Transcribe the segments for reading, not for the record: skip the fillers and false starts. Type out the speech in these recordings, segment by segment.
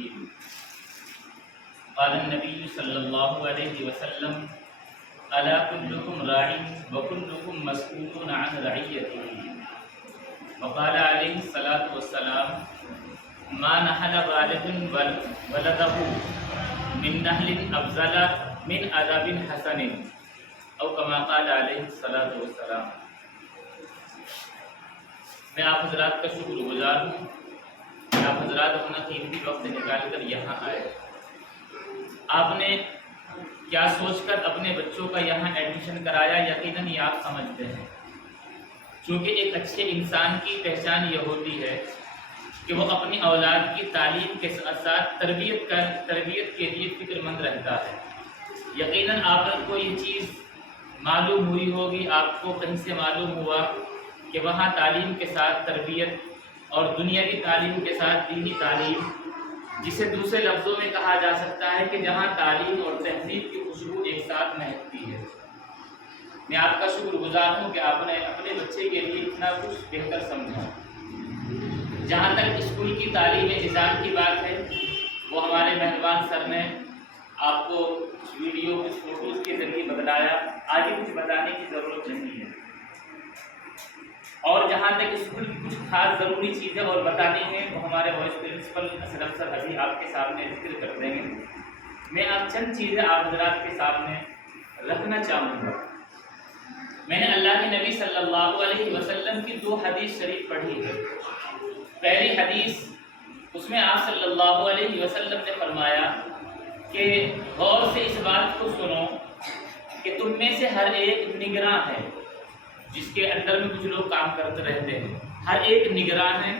الحكيم. قال النبي صلى الله عليه وسلم: ألا كلكم راع وكلكم مسؤول عن رعيته. وقال عليه الصلاة والسلام: ما نحل والد ولده من نحل أفضل من أدب حسن، او كما قال علیہ الصلاۃ والسلام. میں آپ حضرات کا شکر گزار ہوں کہ آپ حضرات اپنا قیمتی وقت نکال کر یہاں آئے. آپ نے کیا سوچ کر اپنے بچوں کا یہاں ایڈمیشن کرایا، یقیناً یہ آپ سمجھتے ہیں. چونکہ ایک اچھے انسان کی پہچان یہ ہوتی ہے کہ وہ اپنی اولاد کی تعلیم کے ساتھ ساتھ تربیت کے لیے فکر مند رہتا ہے. یقیناً آپ کو یہ چیز معلوم ہوئی ہوگی، آپ کو کہیں سے معلوم ہوا کہ وہاں تعلیم کے ساتھ تربیت اور دنیاوی تعلیم کے ساتھ دینی تعلیم، جسے دوسرے لفظوں میں کہا جا سکتا ہے کہ جہاں تعلیم اور تہذیب کی خوشبو ایک ساتھ مہکتی ہے. میں آپ کا شکر گزار ہوں کہ آپ نے اپنے بچے کے لیے اتنا کچھ بہتر سمجھا. جہاں تک اسکول کی تعلیم نظام کی بات ہے، وہ ہمارے مہربان سر نے آپ کو کچھ ویڈیو کچھ فوٹوز کے ذریعے بتلایا. آگے کچھ بتانے کی ضرورت نہیں ہے. اور جہاں تک اسکول کی کچھ خاص ضروری چیزیں اور بتانی ہیں، وہ ہمارے وائس پرنسپل اسلم سر ابھی آپ کے سامنے ذکر کر دیں گے. میں آپ چند چیزیں آپ حضرات کے سامنے رکھنا چاہوں گا. میں نے اللہ کے نبی صلی اللہ علیہ وسلم کی 2 حدیث شریف پڑھی ہے. پہلی حدیث، اس میں آپ صلی اللہ علیہ وسلم نے فرمایا کہ غور سے اس بات کو سنو کہ تم میں سے ہر ایک نگراں ہے، جس کے اندر میں کچھ لوگ کام کرتے رہتے ہیں. ہر ایک نگراں ہے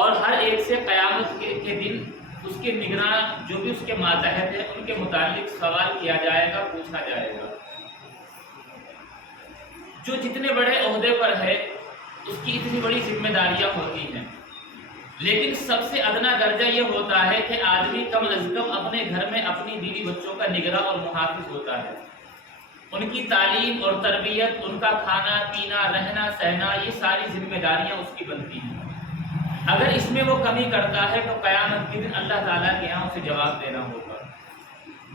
اور ہر ایک سے قیامت کے دن اس کے نگراں جو بھی اس کے ماتحت ہیں ان کے متعلق سوال کیا جائے گا، پوچھا جائے گا. جو جتنے بڑے عہدے پر ہے اس کی اتنی بڑی ذمہ داریاں ہوتی ہیں، لیکن سب سے ادنا درجہ یہ ہوتا ہے کہ آدمی کم از کم اپنے گھر میں اپنی بیوی بچوں کا نگراں اور محافظ ہوتا ہے. ان کی تعلیم اور تربیت، ان کا کھانا پینا، رہنا سہنا، یہ ساری ذمہ داریاں اس کی بنتی ہیں. اگر اس میں وہ کمی کرتا ہے تو قیامت کے دن اللہ تعالیٰ کے یہاں اسے جواب دینا ہوگا.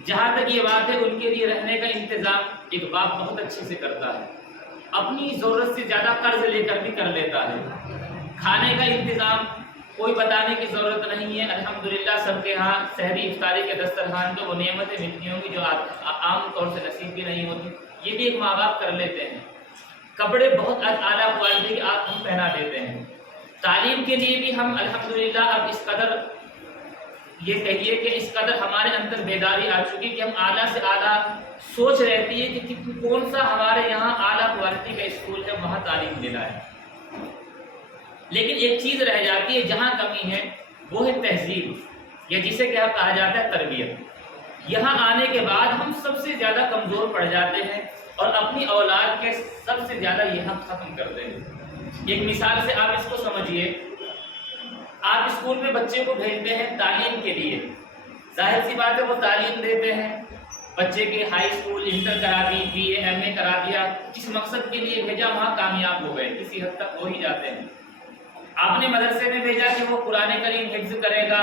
جہاں تک یہ بات ہے، ان کے لیے رہنے کا انتظام ایک باپ بہت اچھے سے کرتا ہے. اپنی ضرورت سے زیادہ قرض لے کر بھی کر لیتا ہے. کھانے کا انتظام کوئی بتانے کی ضرورت نہیں ہے. الحمدللہ سب کے ہاں سحری افطاری کے دسترخوان پہ وہ نعمتیں ملتی ہوں گی جو عام طور سے نصیب بھی نہیں ہوتی. یہ بھی ایک ماں باپ کر لیتے ہیں. کپڑے بہت اعلیٰ کوالٹی کے آپ ہم پہنا دیتے ہیں. تعلیم کے لیے بھی ہم الحمدللہ اب اس قدر یہ کہیے کہ اس قدر ہمارے اندر بیداری آ چکی کہ ہم اعلیٰ سے اعلیٰ سوچ رہتی ہے کہ کون سا ہمارے یہاں اعلیٰ کوالٹی کا اسکول ہے، وہاں تعلیم دینا ہے. لیکن ایک چیز رہ جاتی ہے جہاں کمی ہے، وہ ہے تہذیب، یا جسے کیا کہا جاتا ہے تربیت. یہاں آنے کے بعد ہم سب سے زیادہ کمزور پڑ جاتے ہیں اور اپنی اولاد کے سب سے زیادہ یہ حق ختم کرتے ہیں. ایک مثال سے آپ اس کو سمجھیے. آپ اسکول میں بچے کو بھیجتے ہیں تعلیم کے لیے. ظاہر سی بات ہے وہ تعلیم دیتے ہیں. بچے کے ہائی اسکول انٹر کرا دی، بی اے ایم اے کرا دیا، جس مقصد کے لیے بھیجا وہاں کامیاب ہو گئے، کسی حد تک ہو ہی جاتے ہیں. آپ نے مدرسے میں بھیجا کہ وہ قرآن کریم حفظ کرے گا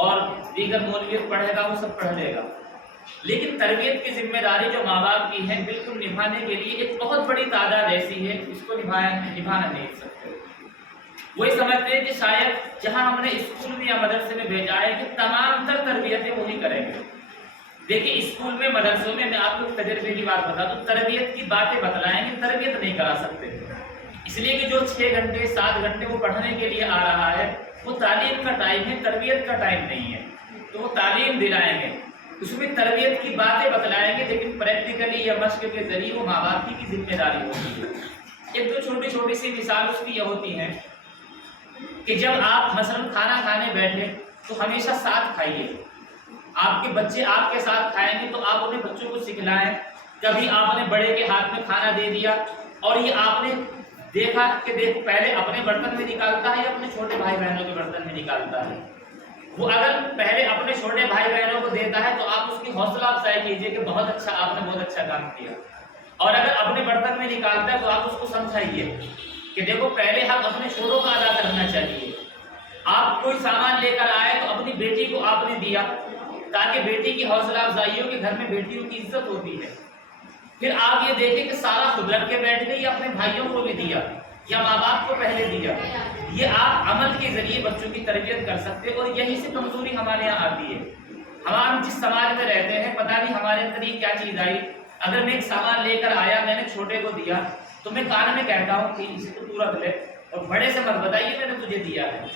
اور دیگر مولویت پڑھے گا، وہ سب پڑھ لے گا. لیکن تربیت کی ذمہ داری جو ماں باپ کی ہے، بالکل نبھانے کے لیے ایک بہت بڑی تعداد ایسی ہے اس کو نبھانا نہیں سکتے. وہی سمجھتے ہیں کہ شاید جہاں ہم نے اسکول میں یا مدرسے میں بھیجا ہے کہ تمام تر تربیتیں وہی کریں گے. دیکھیں اسکول میں مدرسوں میں آپ کو تجربے کی بات بتا دوں، تربیت کی باتیں بتلائیں گے، تربیت نہیں کرا سکتے. اس لیے کہ جو 6 گھنٹے 7 گھنٹے وہ پڑھنے کے لیے آ رہا ہے وہ تعلیم کا ٹائم ہے، تربیت کا ٹائم نہیں ہے. تو وہ تعلیم دلائیں گے، اس میں تربیت کی باتیں بتلائیں گے، لیکن پریکٹیکلی یا مشق کے ذریعے وہ ماں باپ کی ذمہ داری ہوتی ہے. ایک دو چھوٹی چھوٹی سی مثال اس کی یہ ہوتی ہے کہ جب آپ مثلاً کھانا کھانے بیٹھے تو ہمیشہ ساتھ کھائیے. آپ کے بچے آپ کے ساتھ کھائیں گے تو آپ اپنے بچوں کو سکھلائیں. کبھی آپ نے بڑے کے ہاتھ میں کھانا دے دیا اور یہ آپ نے دیکھا کہ پہلے اپنے برتن میں نکالتا ہے یا اپنے چھوٹے بھائی بہنوں کے برتن میں نکالتا ہے. وہ اگر پہلے اپنے چھوٹے بھائی بہنوں کو دیتا ہے تو آپ اس کی حوصلہ افزائی کیجیے کہ بہت اچھا، آپ نے بہت اچھا کام کیا. اور اگر اپنے برتن میں نکالتا ہے تو آپ اس کو سمجھائیے کہ دیکھو پہلے حق اپنے چھوٹوں کا ادا کرنا چاہیے. آپ کوئی سامان لے کر آئے تو اپنی بیٹی کو آپ نے دیا تاکہ بیٹی کی حوصلہ افزائی ہو کہ گھر میں بیٹیوں کی عزت ہوتی ہے، پھر آپ یہ دیکھیں کہ سارا خود رکھ کے بیٹھ گئی، اپنے بھائیوں کو بھی دیا یا ماں باپ کو پہلے دیا، یہ آپ عمل کے ذریعے بچوں کی تربیت کر سکتے ہیں۔ اور یہی سے کمزوری ہمارے یہاں آتی ہے۔ ہم جس سماج میں رہتے ہیں، پتہ نہیں ہمارے اندر یہ کیا چیز آئی، اگر میں ایک سامان لے کر آیا، میں نے چھوٹے کو دیا تو میں کان میں کہتا ہوں کہ اسے تو تورت لے اور بڑے سے مت بتائیے میں نے تجھے دیا ہے۔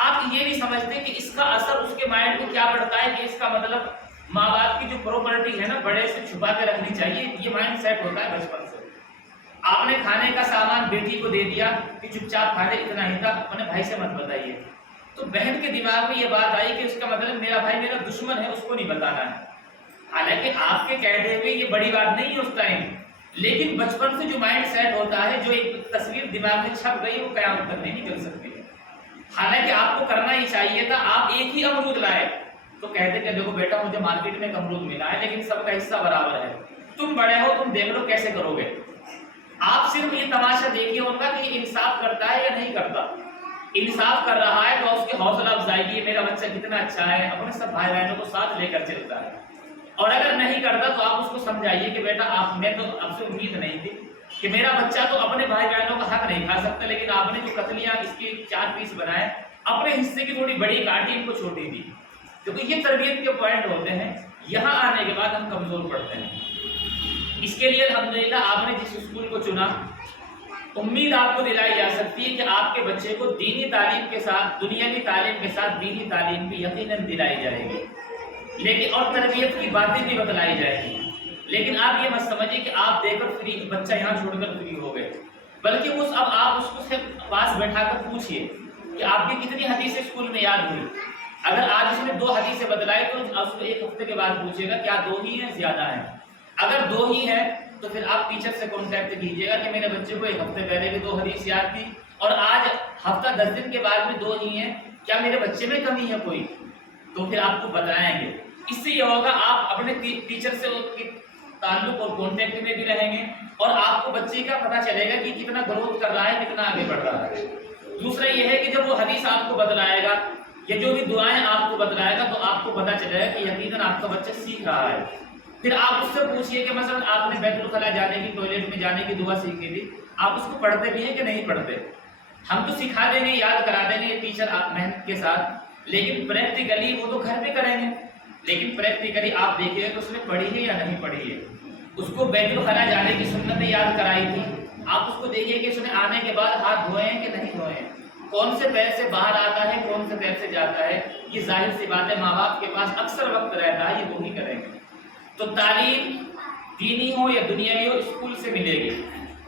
آپ یہ نہیں سمجھتے کہ اس کا اثر اس کے مائنڈ کو کیا پڑتا ہے، کہ اس کا مطلب ماں باپ کی جو پراپرٹی ہے نا بڑے سے چھپا کے رکھنی چاہیے، یہ مائنڈ سیٹ ہوتا ہے بچپن سے۔ آپ نے کھانے کا سامان بیٹی کو دے دیا کہ چپ چاپ کھا لے، اتنا ہی تھا، اپنے بھائی سے مت بتائیے، تو بہن کے دماغ میں یہ بات آئی کہ اس کا مطلب میرا بھائی میرا دشمن ہے، اس کو نہیں بتانا ہے۔ حالانکہ آپ کے کہتے ہوئے یہ بڑی بات نہیں ہے اس ٹائم، لیکن بچپن سے جو مائنڈ سیٹ ہوتا ہے، جو ایک تصویر دماغ میں چھپ گئی، وہ قیامت تک نہیں نکل سکتی ہے۔ حالانکہ آپ کو کرنا ہی چاہیے تھا، آپ ایک ہی امرود لائے تو کہتے کہ دیکھو بیٹا مجھے مارکیٹ میں ایک امرود ملا ہے لیکن سب کا حصہ برابر ہے، تم بڑے ہو تم دیکھ لو کیسے کرو گے۔ آپ صرف یہ تماشا دیکھیے ان کا کہ یہ انصاف کرتا ہے یا نہیں کرتا۔ انصاف کر رہا ہے تو اس کی حوصلہ افزائی کی، میرا بچہ کتنا اچھا ہے، اپنے سب بھائی بہنوں کو ساتھ لے کر چلتا ہے۔ اور اگر نہیں کرتا تو آپ اس کو سمجھائیے کہ بیٹا میں تو آپ سے امید نہیں تھی کہ میرا بچہ تو اپنے بھائی بہنوں کا حق نہیں کھا سکتا، لیکن آپ نے جو کتلیاں اس کی 4 پیس بنائے، اپنے حصے کی تھوڑی بڑی کاٹی، ان کو چھوٹی دی، کیونکہ یہ تربیت کے پوائنٹ ہوتے ہیں۔ یہاں آنے کے بعد ہم کمزور پڑتے ہیں۔ اس کے لیے الحمدللہ آپ نے جس اسکول کو چنا، امید آپ کو دلائی جا سکتی ہے کہ آپ کے بچے کو دینی تعلیم کے ساتھ دنیاوی تعلیم کے ساتھ دینی تعلیم بھی یقیناً دلائی جائے گی، لیکن اور تربیت کی باتیں بھی بتلائی جائے گی۔ لیکن آپ یہ مت سمجھیے کہ آپ دے کر فری، بچہ یہاں چھوڑ کر فری ہو گئے، بلکہ اب آپ اس کو پاس بیٹھا کر پوچھئے کہ آپ کی کتنی حدیثیں اسکول میں یاد ہوئی۔ اگر آج اس نے 2 حدیثیں بتلائی تو اس کو 1 ہفتے کے بعد پوچھے گا کیا 2 ہی ہیں زیادہ ہیں۔ اگر 2 ہی ہیں تو پھر آپ ٹیچر سے کانٹیکٹ کیجیے گا کہ میرے بچے کو 1 ہفتے پہلے بھی 2 حدیث یاد تھی اور آج ہفتہ 10 دن کے بعد بھی 2 ہی ہیں، کیا میرے بچے میں کمی ہے کوئی؟ تو پھر آپ کو بتائیں گے۔ اس سے یہ ہوگا آپ اپنے ٹیچر سے تعلق اور کانٹیکٹ میں بھی رہیں گے، اور آپ کو بچے کا پتہ چلے گا کہ کتنا گروتھ کر رہا ہے، کتنا آگے بڑھ رہا ہے۔ دوسرا یہ ہے کہ جب وہ حدیث آپ کو بتلائے گا یا جو بھی دعائیں آپ کو بتلائے گا تو آپ کو پتہ چلے گا کہ یقیناً آپ کا بچہ سیکھ رہا ہے۔ پھر آپ اس سے پوچھئے کہ مثلا آپ نے بیت الخلاء جانے کی، ٹوائلٹ میں جانے کی دعا سیکھی تھی، آپ اس کو پڑھتے بھی ہیں کہ نہیں پڑھتے؟ ہم تو سکھا دیں گے، یاد کرا دیں گے ٹیچر محنت کے ساتھ، لیکن پریکٹیکلی وہ تو گھر پہ کریں گے۔ لیکن پریکٹیکلی آپ دیکھیے کہ اس نے پڑھی ہے یا نہیں پڑھی ہے۔ اس کو بیت الخلاء جانے کی سنتیں یاد کرائی تھی، آپ اس کو دیکھیے کہ اس نے آنے کے بعد ہاتھ دھوئے ہیں کہ نہیں دھوئے ہیں، کون سے پیر سے باہر آتا ہے، کون سے پیر سے جاتا ہے۔ یہ ظاہر سی بات ہے، ماں باپ کے پاس اکثر وقت رہتا ہے، یہ وہی کریں گے۔ تو تعلیم دینی ہو یا دنیاوی ہو اسکول سے ملے گی،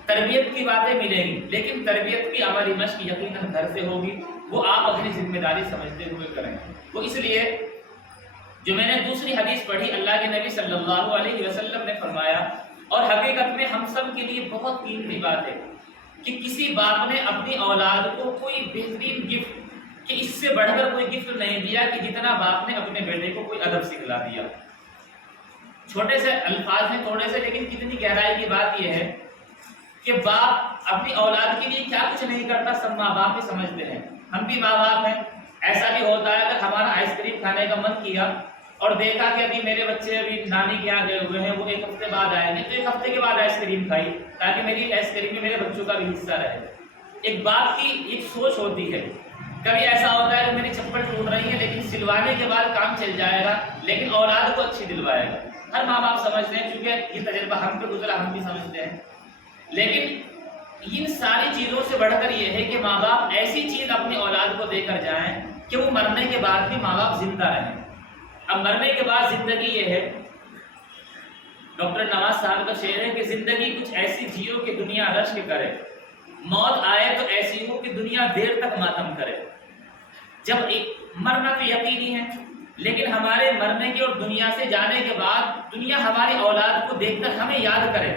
تربیت کی باتیں ملیں گی، لیکن تربیت کی عملی مشق یقیناً گھر سے ہوگی، وہ آپ اپنی ذمہ داری سمجھتے ہوئے کریں۔ وہ اس لیے جو میں نے دوسری حدیث پڑھی، اللہ کے نبی صلی اللہ علیہ وسلم نے فرمایا، اور حقیقت میں ہم سب کے لیے بہت قیمتی بات ہے کہ کسی باپ نے اپنی اولاد کو کوئی بہترین گفٹ، کہ اس سے بڑھ کر کوئی گفٹ نہیں دیا کہ جتنا باپ نے اپنے بیٹے کو کوئی ادب سکھلا دیا۔ چھوٹے سے الفاظ ہیں تھوڑے سے، لیکن کتنی گہرائی کی بات یہ ہے کہ باپ اپنی اولاد کے لیے کیا کچھ نہیں کرتا، سب ماں باپ ہی سمجھتے ہیں۔ ہم بھی ماں باپ ہیں، ایسا بھی ہوتا ہے اگر ہمارا آئس کریم کھانے کا من کیا اور دیکھا کہ ابھی میرے بچے ابھی نانی کے یہاں گئے ہوئے ہیں، وہ 1 ہفتے بعد آئیں گے، تو 1 ہفتے کے بعد آئس کریم کھائی تاکہ میری آئس کریم میں میرے بچوں کا بھی حصہ رہے۔ ایک باپ کی ایک سوچ ہوتی ہے۔ کبھی ایسا ہوتا ہے کہ میری چپل ٹوٹ رہی ہے لیکن سلوانے کے بعد کام چل جائے گا، لیکن اولاد کو اچھی دلوائے گا۔ ہر ماں باپ سمجھتے ہیں، کیونکہ یہ تجربہ ہم پہ گزرا، ہم بھی سمجھتے ہیں۔ لیکن ان ساری چیزوں سے بڑھ کر یہ ہے کہ ماں باپ ایسی چیز اپنی اولاد کو دے کر جائیں کہ وہ مرنے کے بعد بھی ماں باپ زندہ رہیں۔ اب مرنے کے بعد زندگی یہ ہے، ڈاکٹر نواز صاحب کا شعر ہے کہ زندگی کچھ ایسی جیو کہ دنیا رشک کرے، موت آئے تو ایسی ہو کہ دنیا دیر تک ماتم کرے۔ جب مرنا تو یقینی ہے، لیکن ہمارے مرنے کے اور دنیا سے جانے کے بعد دنیا ہماری اولاد کو دیکھ کر ہمیں یاد کرے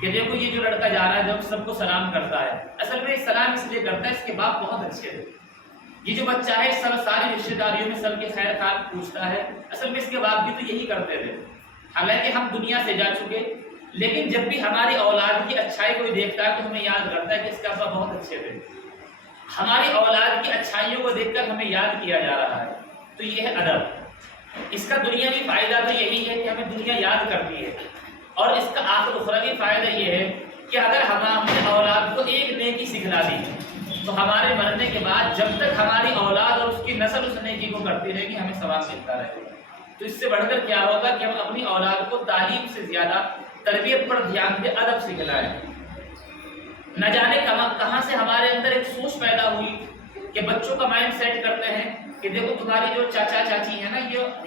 کہ دیکھو یہ جو لڑکا جا رہا ہے جو سب کو سلام کرتا ہے، اصل میں سلام اس لیے کرتا ہے اس کے باپ بہت اچھے تھے۔ یہ جو بچہ ہے ساری رشتہ داریوں میں سب کے خیر خیر پوچھتا ہے، اصل میں اس کے باپ بھی تو یہی کرتے تھے۔ حالانکہ ہم دنیا سے جا چکے، لیکن جب بھی ہماری اولاد کی اچھائی کوئی دیکھتا ہے تو ہمیں یاد کرتا ہے کہ اس کے ابا بہت اچھے تھے۔ ہماری اولاد کی اچھائیوں کو دیکھ کر ہمیں یاد کیا جا رہا ہے۔ تو تو یہ ہے ادب۔ اس کا دنیاوی فائدہ تو یہی ہے کہ ہمیں دنیا یاد کرتی ہے، اور اس کا آخر اخروی فائدہ یہ ہے کہ اگر ہم اپنے اولاد کو ایک نیکی سکھلا دی تو ہمارے مرنے کے بعد جب تک ہماری اولاد اور اس کی نسل اس نیکی کو کرتی رہے گی ہمیں ثواب ملتا رہے گا۔ تو اس سے بڑھ کر کیا ہوگا کہ ہم اپنی اولاد کو تعلیم سے زیادہ تربیت پر دھیان دیں، ادب سکھلائیں۔ نہ جانے کہاں سے ہمارے اندر ایک سوچ پیدا ہوئی کہ بچوں کا مائنڈ سیٹ کرتے ہیں کہ دیکھو تمہاری جو چاچا چاچی ہے نا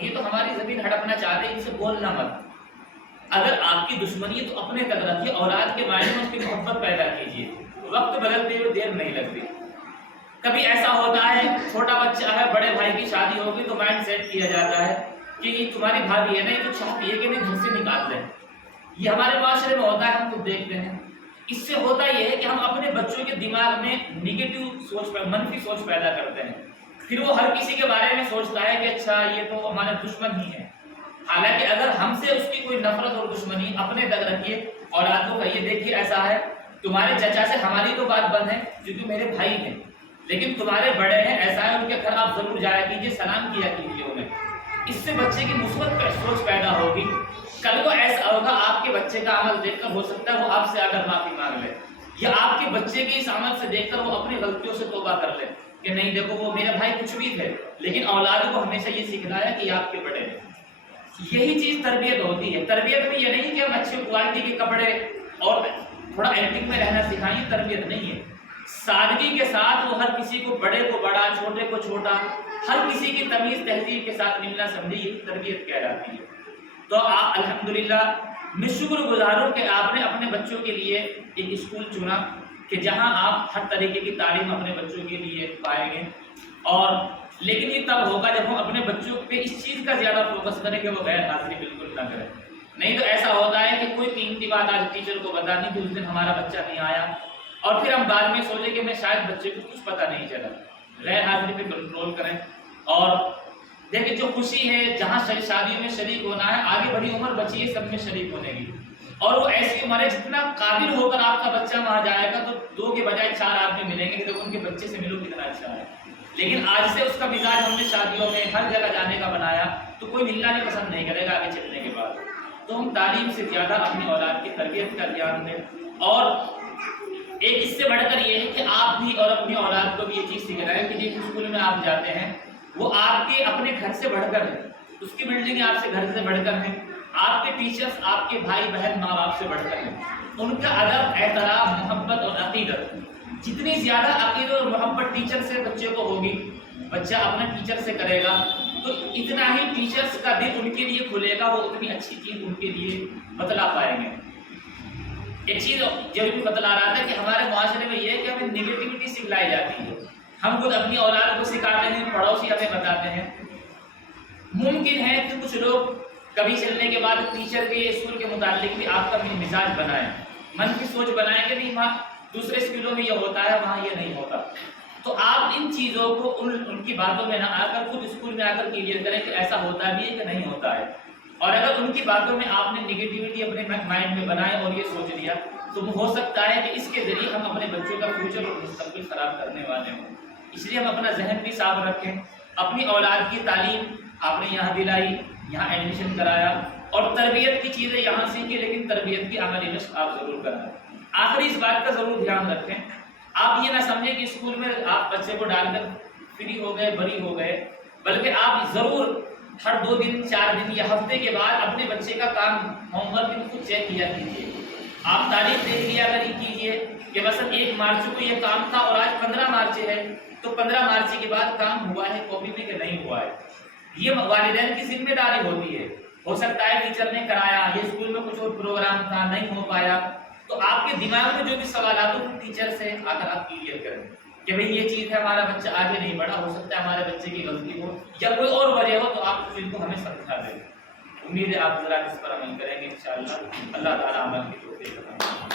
یہ تو ہماری زمین ہڑپنا چاہتے ہیں، ان سے بولنا مت۔ اگر آپ کی دشمنی ہے تو اپنے تک رکھیے، اولاد کے مائنڈ میں اس کی محبت پیدا کیجیے، وقت بدلتے ہوئے دیر نہیں لگتی۔ کبھی ایسا ہوتا ہے چھوٹا بچہ ہے، بڑے بھائی کی شادی ہوگی تو مائنڈ سیٹ کیا جاتا ہے کہ یہ تمہاری بھابھی ہے نا، یہ تو چاہتی ہے کہ میں گھر سے نکال دیں۔ یہ ہمارے معاشرے میں ہوتا ہے، ہم خود دیکھتے ہیں۔ اس سے ہوتا یہ ہے کہ ہم اپنے بچوں کے دماغ میں نگیٹو سوچ، منفی سوچ پیدا کرتے ہیں، پھر وہ ہر کسی کے بارے میں سوچتا ہے کہ اچھا یہ تو ہمارا دشمن ہی ہے۔ حالانکہ اگر ہم سے اس کی کوئی نفرت اور دشمنی اپنے تک رکھیے، اولاد کو کہیے دیکھیے ایسا ہے تمہارے چچا سے ہماری تو بات بند ہے کیونکہ میرے بھائی ہیں، لیکن تمہارے بڑے ہیں، ایسا ہے ان کے گھر آپ ضرور جایا کیجیے، سلام کیا کیجیے انہیں۔ اس سے بچے کی مثبت سوچ پیدا ہوگی۔ کل کو ایسا ہوگا آپ کے بچے کا عمل دیکھ کر ہو سکتا ہے وہ آپ سے اگر معافی مانگ لے، یا آپ کے بچے کے اس عمل سے دیکھ کر وہ اپنی غلطیوں سے توبہ کر لے کہ نہیں دیکھو وہ میرے بھائی کچھ بھی تھے، لیکن اولاد کو ہمیشہ یہ سکھلایا کہ آپ کے بڑے ہیں۔ یہی چیز تربیت ہوتی ہے۔ تربیت میں یہ نہیں کہ ہم اچھی کوالٹی کے کپڑے اور تھوڑا ایکٹنگ میں رہنا سکھائیں، یہ تربیت نہیں ہے۔ سادگی کے ساتھ وہ ہر کسی کو، بڑے کو بڑا، چھوٹے کو چھوٹا، ہر کسی کی تمیز تہذیب کے ساتھ ملنا سمجھے، یہ تربیت کہلاتی ہے۔ تو آپ الحمدللہ میں شکر گزار ہوں کہ آپ نے اپنے بچوں کے لیے ایک اسکول چنا کہ جہاں آپ ہر طریقے کی تعلیم اپنے بچوں کے لیے پائیں گے، اور لیکن یہ تب ہوگا جب ہم اپنے بچوں پہ اس چیز کا زیادہ فوکس کریں کہ وہ غیر حاضری بالکل نہ کریں۔ نہیں تو ایسا ہوتا ہے کہ کوئی قیمتی بات آج ٹیچر کو بتا دی کہ اس دن ہمارا بچہ نہیں آیا، اور پھر ہم بعد میں سوچیں کہ میں شاید بچے کو کچھ پتہ نہیں چلا۔ غیر حاضری پہ کنٹرول کریں، اور دیکھیں جو خوشی ہے جہاں شادیوں میں شریک ہونا ہے، آگے بڑی عمر بچی ہے سب میں شریک ہونے کی، اور وہ ایسی عمر ہے جتنا قابل ہو کر آپ کا بچہ وہاں جائے گا تو 2 کے بجائے 4 آدمی ملیں گے کہ ان کے بچے سے ملو کتنا اچھا ہے۔ لیکن آج سے اس کا مزاج ہم نے شادیوں میں ہر جگہ جانے کا بنایا تو کوئی ملنا نہیں پسند نہیں کرے گا آگے چلنے کے بعد۔ تو ہم تعلیم سے زیادہ اپنی اولاد کی تربیت کا دھیان دیں، اور ایک اس سے بڑھ کر یہ ہے کہ آپ بھی اور اپنی اولاد کو بھی یہ چیز سکھائیں کہ جس اسکول میں آپ جاتے ہیں وہ آپ کے اپنے گھر سے بڑھ کر ہے، اس کی بلڈنگ آپ سے گھر سے بڑھ کر ہے، آپ کے ٹیچرز آپ کے بھائی بہن ماں باپ سے بڑھ کر ہیں۔ ان کا ادب، احترام، محبت اور عقیدت، جتنی زیادہ عقیدت اور محبت ٹیچر سے بچے کو ہوگی، بچہ اپنا ٹیچر سے کرے گا تو اتنا ہی ٹیچرز کا دل ان کے لیے کھلے گا، وہ اتنی اچھی چیز ان کے لیے بتلا پائیں گے۔ ایک چیز جو بھی بتلا رہا تھا کہ ہمارے معاشرے میں یہ ہے کہ ہمیں نیگیٹیوٹی سکھلائی جاتی ہے، ہم خود اپنی اولاد کو سکھاتے ہیں، پڑوسی ہمیں بتاتے ہیں۔ ممکن ہے کہ کچھ لوگ کبھی چلنے کے بعد ٹیچر کے اسکول کے متعلق بھی آپ کا مزاج بنائیں، من کی سوچ بنائیں کہ نہیں وہاں دوسرے اسکولوں میں یہ ہوتا ہے وہاں یہ نہیں ہوتا۔ تو آپ ان چیزوں کو ان کی باتوں میں نہ آ کر خود اسکول میں آ کر کلیئر کریں کہ ایسا ہوتا بھی ہے کہ نہیں ہوتا ہے، اور اگر ان کی باتوں میں آپ نے نگیٹیوٹی اپنے مائنڈ میں بنائے اور یہ سوچ لیا تو ہو سکتا ہے کہ اس کے ذریعے ہم اپنے بچوں کا فیوچر اور مستقبل خراب کرنے والے ہوں۔ اس لیے ہم اپنا ذہن بھی صاف رکھیں، اپنی اولاد کی تعلیم آپ نے یہاں دلائی، یہاں ایڈمیشن کرایا، اور تربیت کی چیزیں یہاں سیکھیں، لیکن تربیت کی عملی مشق آپ ضرور کریں۔ آخری اس بات کا ضرور دھیان رکھیں، آپ یہ نہ سمجھیں کہ اسکول میں آپ بچے کو ڈال کر فری ہو گئے، بری ہو گئے، بلکہ آپ ضرور ہر 2 دن 4 دن یا ہفتے کے بعد اپنے بچے کا کام، ہوم ورک خود چیک کیا کیجیے۔ آپ تاریخ دیکھ لیا کیجیے کہ مثلا 1 مارچ کو یہ کام تھا اور آج 15 مارچ ہے، تو 15 مارچ کے بعد کام ہوا ہے کاپی میں کہ نہیں ہوا ہے۔ یہ والدین کی ذمہ داری ہوتی ہے۔ ہو سکتا ہے ٹیچر نے کرایا، یہ اسکول میں کچھ اور پروگرام تھا نہیں ہو پایا، تو آپ کے دماغ میں جو بھی سوالات ہو ٹیچر سے آ کر آپ کلیئر کریں کہ بھئی یہ چیز ہے، ہمارا بچہ آگے نہیں بڑھا، ہو سکتا ہے ہمارے بچے کی غلطی ہو یا کوئی اور وجہ ہو، تو آپ اس چیز کو ہمیں سمجھا دیں۔ امید ہے آپ ذرا اس پر عمل کریں گے انشاءاللہ۔ اللہ تعالیٰ عمل کی توفیق عطا فرمائے۔